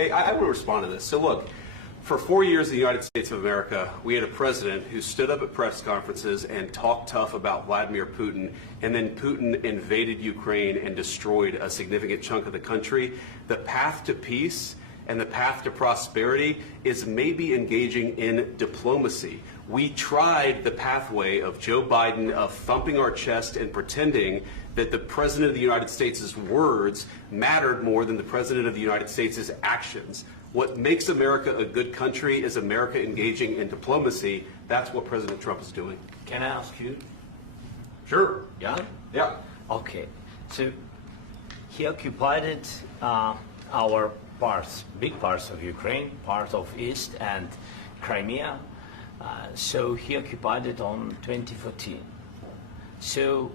Hey, I want to respond to this. So look, for 4 years in the United States of America, we had a president who stood up at press conferences and talked tough about Vladimir Putin, and then Putin invaded Ukraine and destroyed a significant chunk of the country. The path to peace and the path to prosperity is maybe engaging in diplomacy. We tried the pathway of Joe Biden of thumping our chest and pretending that the President of the United States' words mattered more than the President of the United States' actions. What makes America a good country is America engaging in diplomacy. That's what President Trump is doing. Can I ask you? Sure. Yeah? Yeah. Okay. So he occupied our parts, big parts of Ukraine, part of East and Crimea. So he occupied it on 2014. So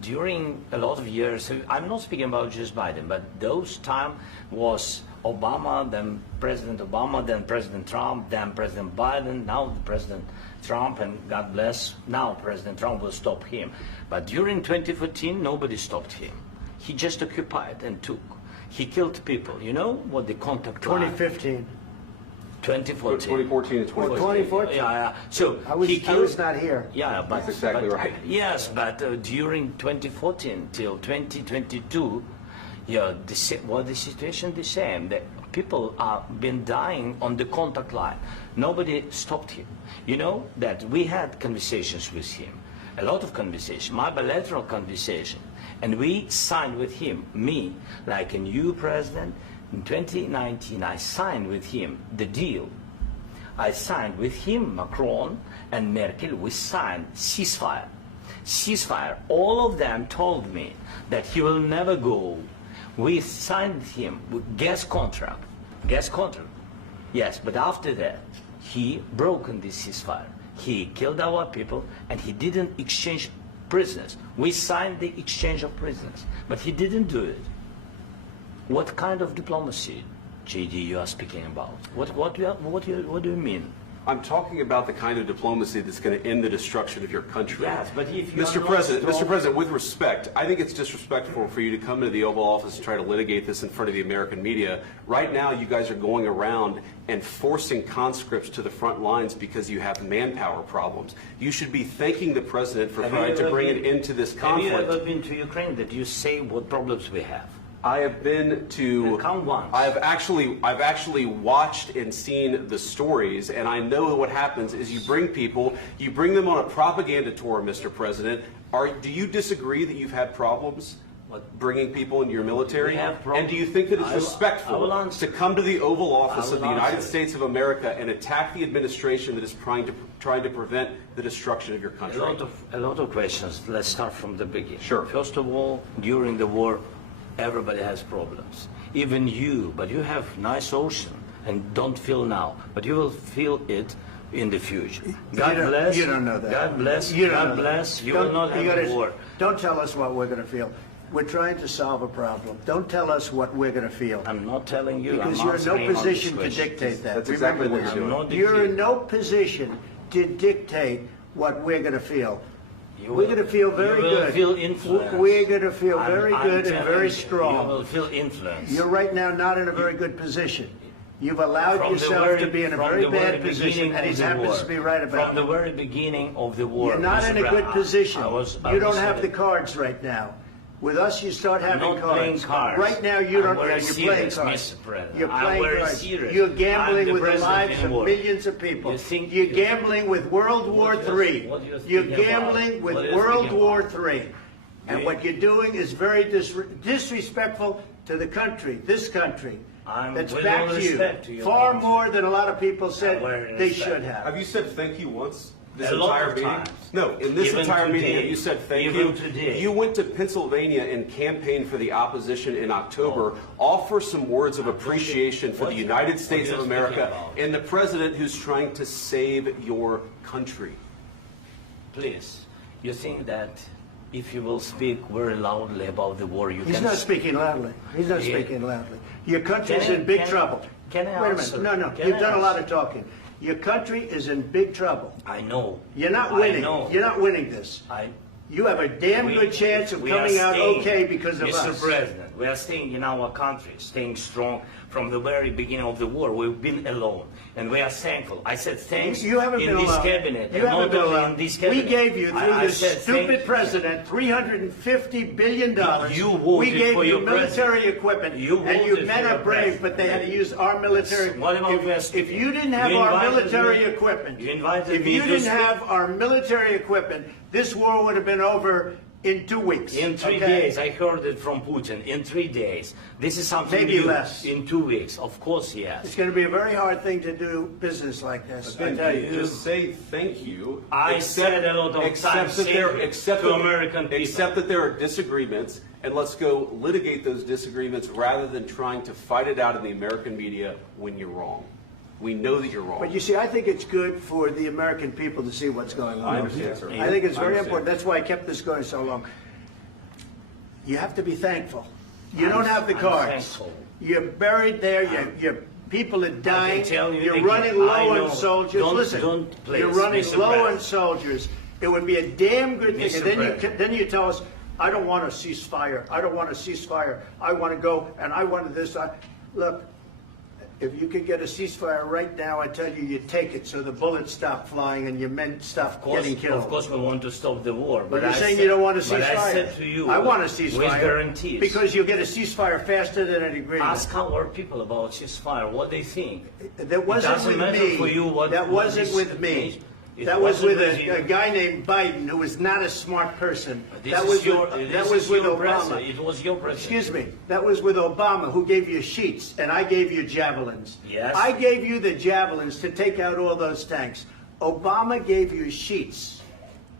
during a lot of years, so I'm not speaking about just Biden, but those time was Obama, then President Obama, then President Trump, then President Biden, now President Trump, and God bless, now President Trump will stop him. But during 2014, nobody stopped him. He just occupied and took. He killed people. You know what the contact line? 2015. 2014 2014. and 2014. 2014. Yeah. So I was not here. Yeah, but that's exactly right. Yes, but during 2014 till 2022, yeah, the situation the same. The people are been dying on the contact line. Nobody stopped him. You know that we had conversations with him, a lot of conversation, my bilateral conversation, and we signed with him. Me, like a new president. In 2019, I signed with him the deal. I signed with him, Macron and Merkel, we signed ceasefire. Ceasefire. All of them told me that he will never go. We signed with him with gas contract. Gas contract. Yes, but after that, he broken this ceasefire. He killed our people and he didn't exchange prisoners. We signed the exchange of prisoners, but he didn't do it. What kind of diplomacy, JD, you are speaking about? What do you mean? I'm talking about the kind of diplomacy that's going to end the destruction of your country. Yes, but if you Mr. President, with respect, I think it's disrespectful for you to come into the Oval Office and try to litigate this in front of the American media. Right now, you guys are going around and forcing conscripts to the front lines because you have manpower problems. You should be thanking the President for trying to bring an end to this conflict. Have you ever been to Ukraine? Did you say what problems we have? I have been to. Come once. I've actually watched and seen the stories, and I know what happens is you bring them on a propaganda tour, Mr. President. Do you disagree that you've had problems bringing people into your military? And do you think that it's respectful to come to the Oval Office of the United States of America and attack the administration that is trying to prevent the destruction of your country? A lot of questions. Let's start from the beginning. Sure. First of all, during the war, everybody has problems, even you, but you have nice ocean and don't feel now, but you will feel it in the future. God bless. You don't know that. God bless. You God bless. You will not have a war. Don't tell us what we're going to feel. We're trying to solve a problem. Don't tell us what we're going to feel. I'm not telling you. Because you're in no position to dictate that. That's exactly what Remember you're doing. this. You're in no position to dictate what we're going to feel. We're going to feel very good. You will feel influence. We're going to feel very good and very strong. You will feel influence. You're right now not in a very good position. You've allowed yourself to be in a very bad position, and he happens to be right about it. From the very beginning of the war. You're not in a good position. You don't have the cards. cards right now. With us, you start having I'm not playing cards. Right now, you don't. You're playing cards. Mr. President. You're playing cards. Serious. You're gambling with the president lives of millions of people. You're you gambling with World War III. You're gambling with World War III. And what you're doing is very disrespectful to the country, this country. That's backed you far more than a lot of people said they should have. Have you said thank you once? This A lot entire of meeting? times. No, in this Even entire meeting, today. have you said thank Even you? today. You went to Pennsylvania and campaigned for the opposition in October. Offer some words of appreciation for the United States of America and the president who's trying to save your country. Please, you think that if you will speak very loudly about the war, you He's can... not speaking loudly. He's not speaking loudly. Your country's in big trouble. Can I Wait a answer? minute. No. You've done a lot of talking. Your country is in big trouble. I know. You're not winning. I know. You're not winning this. you have a damn good chance of coming out okay because of us. Mr. President, we are staying in our country, staying strong from the very beginning of the war. We've been alone, and we are thankful. I said thanks You haven't in been this alone. cabinet, You and haven't not been only alone. in this cabinet. We gave you, through I this said stupid thank you. president, $350 billion. You voted we gave for you your military president. equipment, You and you voted men for are your brave, but they had to use our military. What about West If you didn't have You our invited military me- equipment, you invited if me you to didn't speak- have our military equipment, this war would have been over in 2 weeks. In 3 okay? days, I heard it from Putin. In 3 days, this is something Maybe new. less. In 2 weeks, of course, It's yes. going to be a very hard thing to do business like this. I Then tell you. just say thank you. I said a lot of times that there, thank you except to that- American people. Except that there are disagreements, and let's go litigate those disagreements rather than trying to fight it out in the American media when you're wrong. We know that you're wrong. But you see, I think it's good for the American people to see what's going on. I understand, sir. I think it's very understand. important. That's why I kept this going so long. You have to be thankful. You don't have the I'm cards. thankful. You're buried there. Your people are dying. tell you You're again, running I low know. on soldiers. Don't- Listen, don't please, you're running Mr. low on President. soldiers. It would be a damn good thing. Mr. And President. then you tell us, I don't want a ceasefire. I don't want a ceasefire. I want to go and I want this. Look, if you could get a ceasefire right now, I tell you, you take it so the bullets stop flying and your men stop getting killed. Of course, we want to stop the war. But you're I saying said- you don't want a ceasefire. But I said to you, I want a ceasefire. with guarantees. Because you'll get a ceasefire faster than an agreement. Ask our people about ceasefire, what they think. That wasn't doesn't with matter me. for you what- that what wasn't this with me. means. It That was wasn't with with you. a guy named Biden who was not a smart person. This That is was your, with, this that was is with your Obama. president. It was your president. Excuse me. That was with Obama, who gave you sheets, and I gave you javelins. Yes. I gave you the javelins to take out all those tanks. Obama gave you sheets.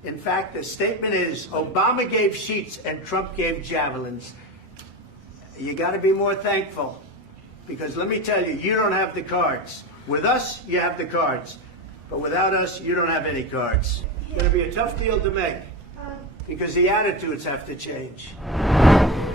In fact, the statement is Obama gave sheets and Trump gave javelins. You got to be more thankful, because let me tell you, you don't have the cards. With us, you have the cards. But without us, you don't have any cards. It's going to be a tough deal to make, because the attitudes have to change.